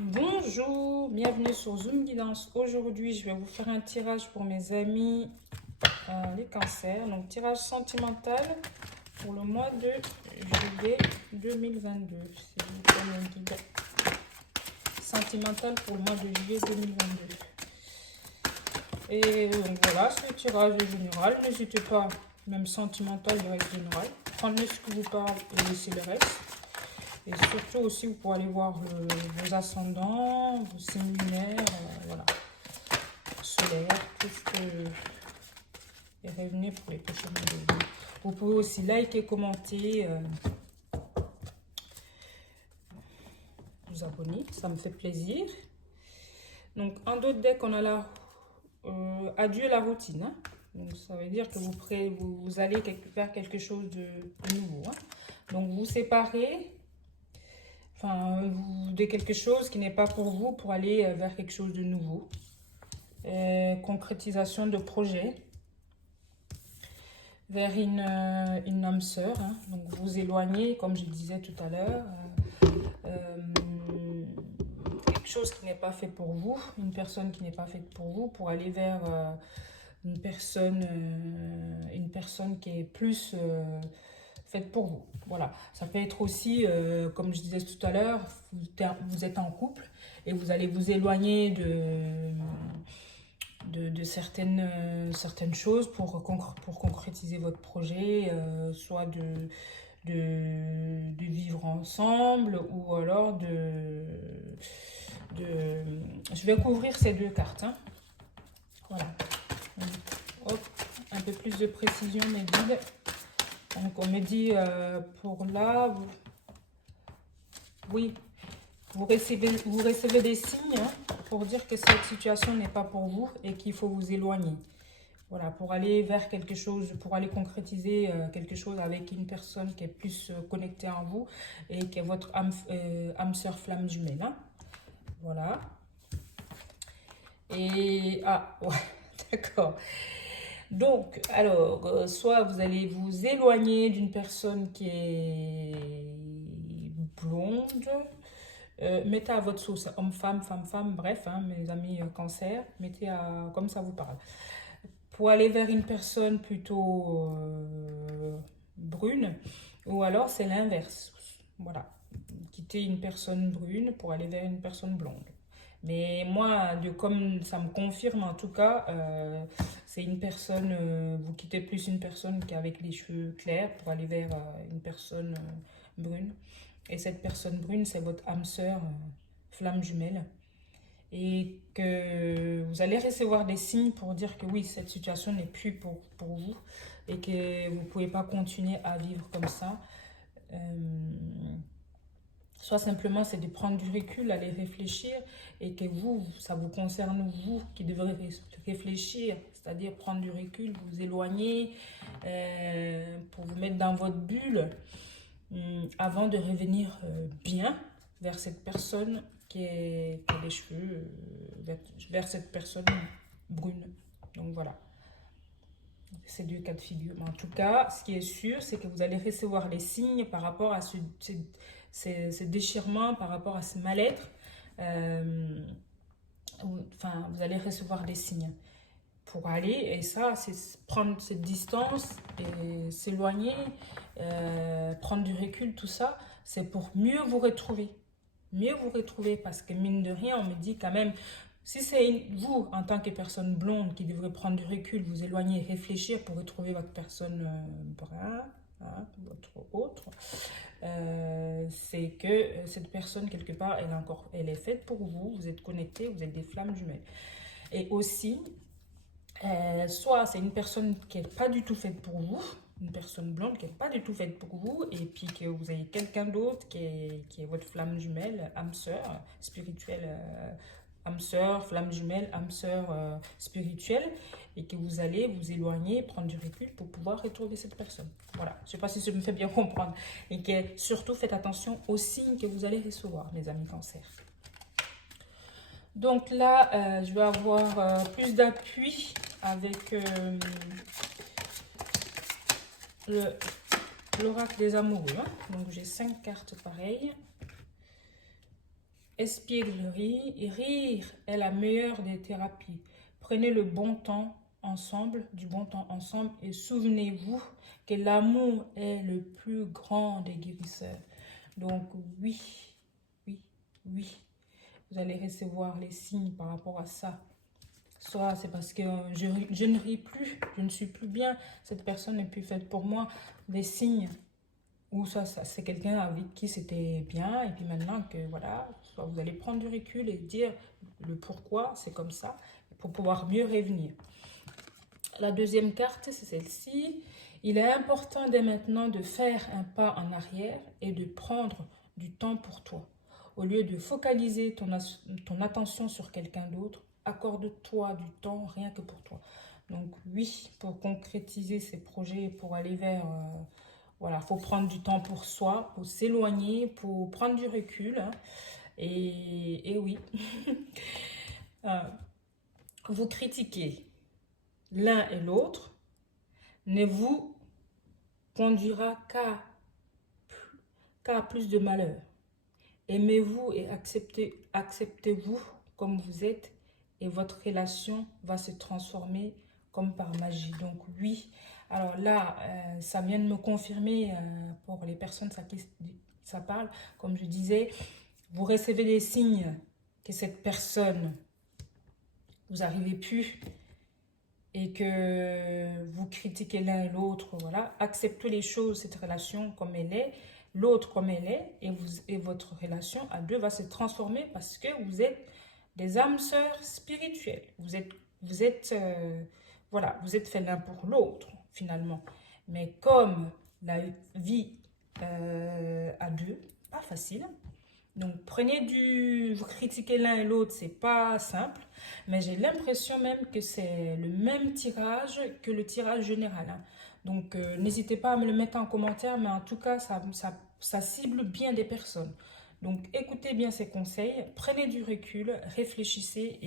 Bonjour, bienvenue sur Zoom Guidance. Aujourd'hui, je vais vous faire un tirage pour mes amis les cancers. Donc, tirage sentimental pour le mois de juillet 2022. C'est le guide sentimental pour le mois de juillet 2022. Et donc voilà, c'est le tirage général. N'hésitez pas, même sentimental, il reste général. Prenez ce que vous parle et laissez le reste. Et surtout aussi, vous pouvez aller voir vos ascendants, vos signes lunaires, voilà, solaires, tout ce que et revenez pour les prochaines vidéos. Vous pouvez aussi liker, commenter, vous abonner, ça me fait plaisir. Donc, en d'autres decks, on a là, adieu la routine. Hein. Donc, ça veut dire que vous allez faire quelque chose de nouveau. Hein. Donc, vous séparez. Enfin, de quelque chose qui n'est pas pour vous pour aller vers quelque chose de nouveau. Concrétisation de projet vers une âme sœur. Hein. Donc, vous éloignez, comme je disais tout à l'heure, quelque chose qui n'est pas fait pour vous, une personne qui n'est pas faite pour vous, pour aller vers une personne qui est plus faites pour vous. Voilà, ça peut être aussi, comme je disais tout à l'heure, vous êtes en couple et vous allez vous éloigner de certaines choses pour concrétiser votre projet, soit de vivre ensemble ou alors je vais couvrir ces deux cartes. Hein. Voilà. Hop, un peu plus de précision, mes guides. Donc, on me dit pour là, oui, vous recevez des signes hein, pour dire que cette situation n'est pas pour vous et qu'il faut vous éloigner. Voilà, pour aller vers quelque chose, pour aller concrétiser quelque chose avec une personne qui est plus connectée en vous et qui est votre âme sœur flamme jumelle. Hein. Voilà. Et, ah, ouais, d'accord. Donc, alors, soit vous allez vous éloigner d'une personne qui est blonde, mettez à votre sauce, homme-femme, femme-femme, bref, hein, mes amis cancer, mettez comme ça vous parle. Pour aller vers une personne plutôt brune, ou alors c'est l'inverse, voilà, quitter une personne brune pour aller vers une personne blonde. Mais moi, comme ça me confirme en tout cas, c'est une personne, vous quittez plus une personne qui est avec les cheveux clairs pour aller vers une personne brune. Et cette personne brune, c'est votre âme sœur, flamme jumelle. Et que vous allez recevoir des signes pour dire que oui, cette situation n'est plus pour vous et que vous ne pouvez pas continuer à vivre comme ça. Soit simplement c'est de prendre du recul, aller réfléchir et que vous, ça vous concerne vous qui devrez réfléchir, c'est-à-dire prendre du recul, vous éloigner pour vous mettre dans votre bulle avant de revenir bien vers cette personne qui a les cheveux, vers cette personne brune. Donc voilà. Ces deux cas de figure. Mais en tout cas, ce qui est sûr, c'est que vous allez recevoir les signes par rapport à ce déchirement, par rapport à ce mal-être. Enfin, vous allez recevoir des signes pour aller. Et ça, c'est prendre cette distance et s'éloigner, prendre du recul, tout ça, c'est pour mieux vous retrouver. Mieux vous retrouver parce que mine de rien, on me dit quand même, si c'est vous, en tant que personne blonde, qui devrez prendre du recul, vous éloigner, réfléchir pour retrouver votre personne brun, hein, votre autre, c'est que cette personne, quelque part, elle est faite pour vous, vous êtes connectés, vous êtes des flammes jumelles. Et aussi, soit c'est une personne qui n'est pas du tout faite pour vous, une personne blonde qui n'est pas du tout faite pour vous, et puis que vous avez quelqu'un d'autre qui est votre flamme jumelle, âme sœur spirituelle, âme sœur, flamme jumelle, âme sœur spirituelle, et que vous allez vous éloigner, prendre du recul pour pouvoir retrouver cette personne. Voilà, je ne sais pas si ça me fait bien comprendre. Et que surtout faites attention aux signes que vous allez recevoir, mes amis cancer. Donc là, je vais avoir plus d'appui avec l'oracle des amoureux. Hein. Donc j'ai 5 cartes pareilles. Espièglerie, et rire est la meilleure des thérapies. Prenez le bon temps ensemble, du bon temps ensemble, et souvenez-vous que l'amour est le plus grand des guérisseurs. Donc oui, oui, oui, vous allez recevoir les signes par rapport à ça. Soit c'est parce que je ne ris plus, je ne suis plus bien, cette personne n'est plus faite pour moi. Des signes où ça c'est quelqu'un avec qui c'était bien, et puis maintenant que voilà, soit vous allez prendre du recul et dire le pourquoi c'est comme ça, pour pouvoir mieux revenir. La deuxième carte, c'est celle-ci. Il est important dès maintenant de faire un pas en arrière et de prendre du temps pour toi. Au lieu de focaliser ton attention sur quelqu'un d'autre, accorde-toi du temps rien que pour toi. Donc oui, pour concrétiser ces projets, pour aller vers... voilà, il faut prendre du temps pour soi, pour s'éloigner, pour prendre du recul. Hein. Et oui, Euh, vous critiquez l'un et l'autre ne vous conduira qu'à plus de malheur. Aimez-vous et acceptez-vous comme vous êtes, et votre relation va se transformer comme par magie. Donc oui, alors là, ça vient de me confirmer pour les personnes à qui ça parle. Comme je disais, vous recevez des signes que cette personne, vous n'arrivez plus, et que vous critiquez l'un et l'autre, voilà, acceptez les choses, cette relation comme elle est, l'autre comme elle est, et votre relation à deux va se transformer parce que vous êtes des âmes sœurs spirituelles. Voilà, vous êtes fait l'un pour l'autre, finalement. Mais comme la vie à deux, pas facile, donc vous critiquez l'un et l'autre, c'est pas simple, mais j'ai l'impression même que c'est le même tirage que le tirage général. Hein. Donc n'hésitez pas à me le mettre en commentaire, mais en tout cas, ça cible bien des personnes. Donc écoutez bien ces conseils, prenez du recul, réfléchissez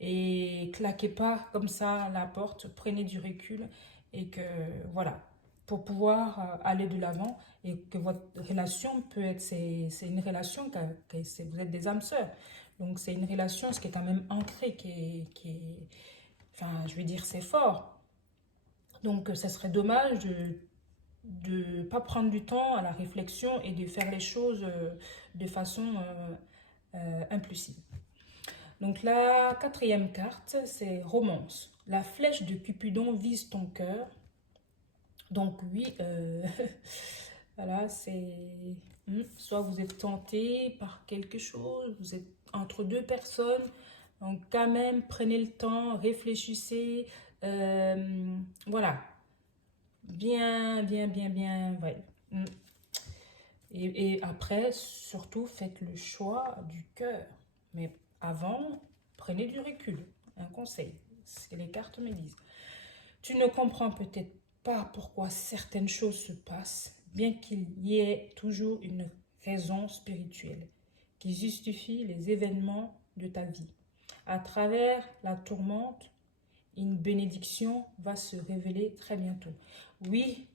et claquez pas comme ça la porte, prenez du recul et que voilà, pour pouvoir aller de l'avant, et que votre relation peut être, c'est une relation vous êtes des âmes sœurs. Donc c'est une relation, ce qui est quand même ancré, enfin je vais dire c'est fort. Donc ça serait dommage de ne pas prendre du temps à la réflexion et de faire les choses de façon impulsive. Donc la quatrième carte, c'est romance. La flèche de Cupidon vise ton cœur. Donc oui, voilà, c'est... soit vous êtes tenté par quelque chose, vous êtes entre deux personnes, donc quand même, prenez le temps, réfléchissez, voilà, bien, ouais. Et après, surtout, faites le choix du cœur. Mais avant, prenez du recul. Un conseil, c'est ce que les cartes me disent. Tu ne comprends peut-être pas pourquoi certaines choses se passent, bien qu'il y ait toujours une raison spirituelle qui justifie les événements de ta vie. À travers la tourmente, une bénédiction va se révéler très bientôt. Oui,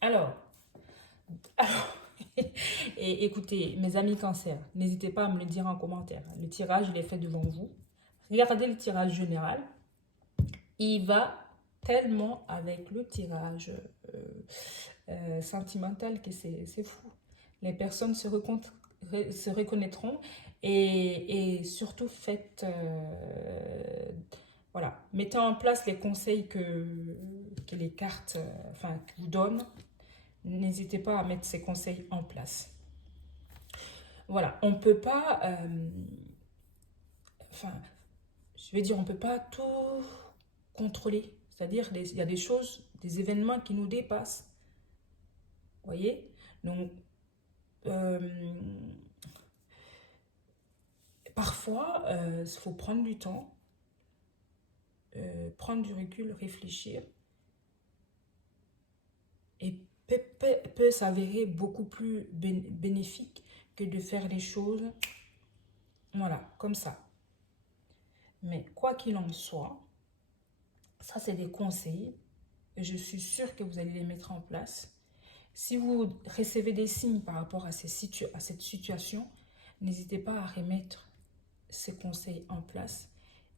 alors, et écoutez, mes amis cancer, n'hésitez pas à me le dire en commentaire. Le tirage, il est fait devant vous. Regardez le tirage général. Il va tellement avec le tirage sentimental que c'est fou. Les personnes se reconnaîtront, et surtout faites, voilà, mettez en place les conseils que les cartes enfin, vous donnent. N'hésitez pas à mettre ces conseils en place. Voilà, on ne peut pas, enfin, je vais dire, on ne peut pas tout contrôler. C'est-à-dire, il y a des choses, des événements qui nous dépassent. Vous voyez? Donc, parfois, il faut prendre du temps, prendre du recul, réfléchir. Et peut s'avérer beaucoup plus bénéfique que de faire les choses, voilà, comme ça. Mais quoi qu'il en soit, ça c'est des conseils. Et je suis sûre que vous allez les mettre en place. Si vous recevez des signes par rapport à cette situation, n'hésitez pas à remettre ces conseils en place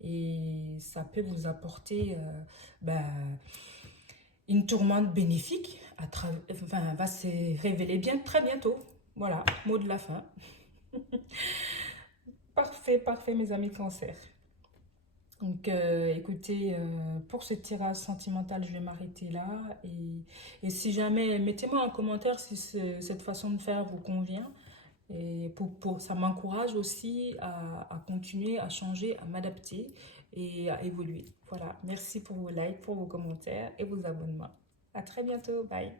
et ça peut vous apporter une tourmente bénéfique va se révéler bien très bientôt. Voilà, mot de la fin. Parfait, parfait mes amis cancer. Donc écoutez, pour ce tirage sentimental, je vais m'arrêter là. Et si jamais, mettez-moi en commentaire si cette façon de faire vous convient. Et ça m'encourage aussi à continuer, à changer, à m'adapter et à évoluer. Voilà, merci pour vos likes, pour vos commentaires et vos abonnements. À très bientôt, bye.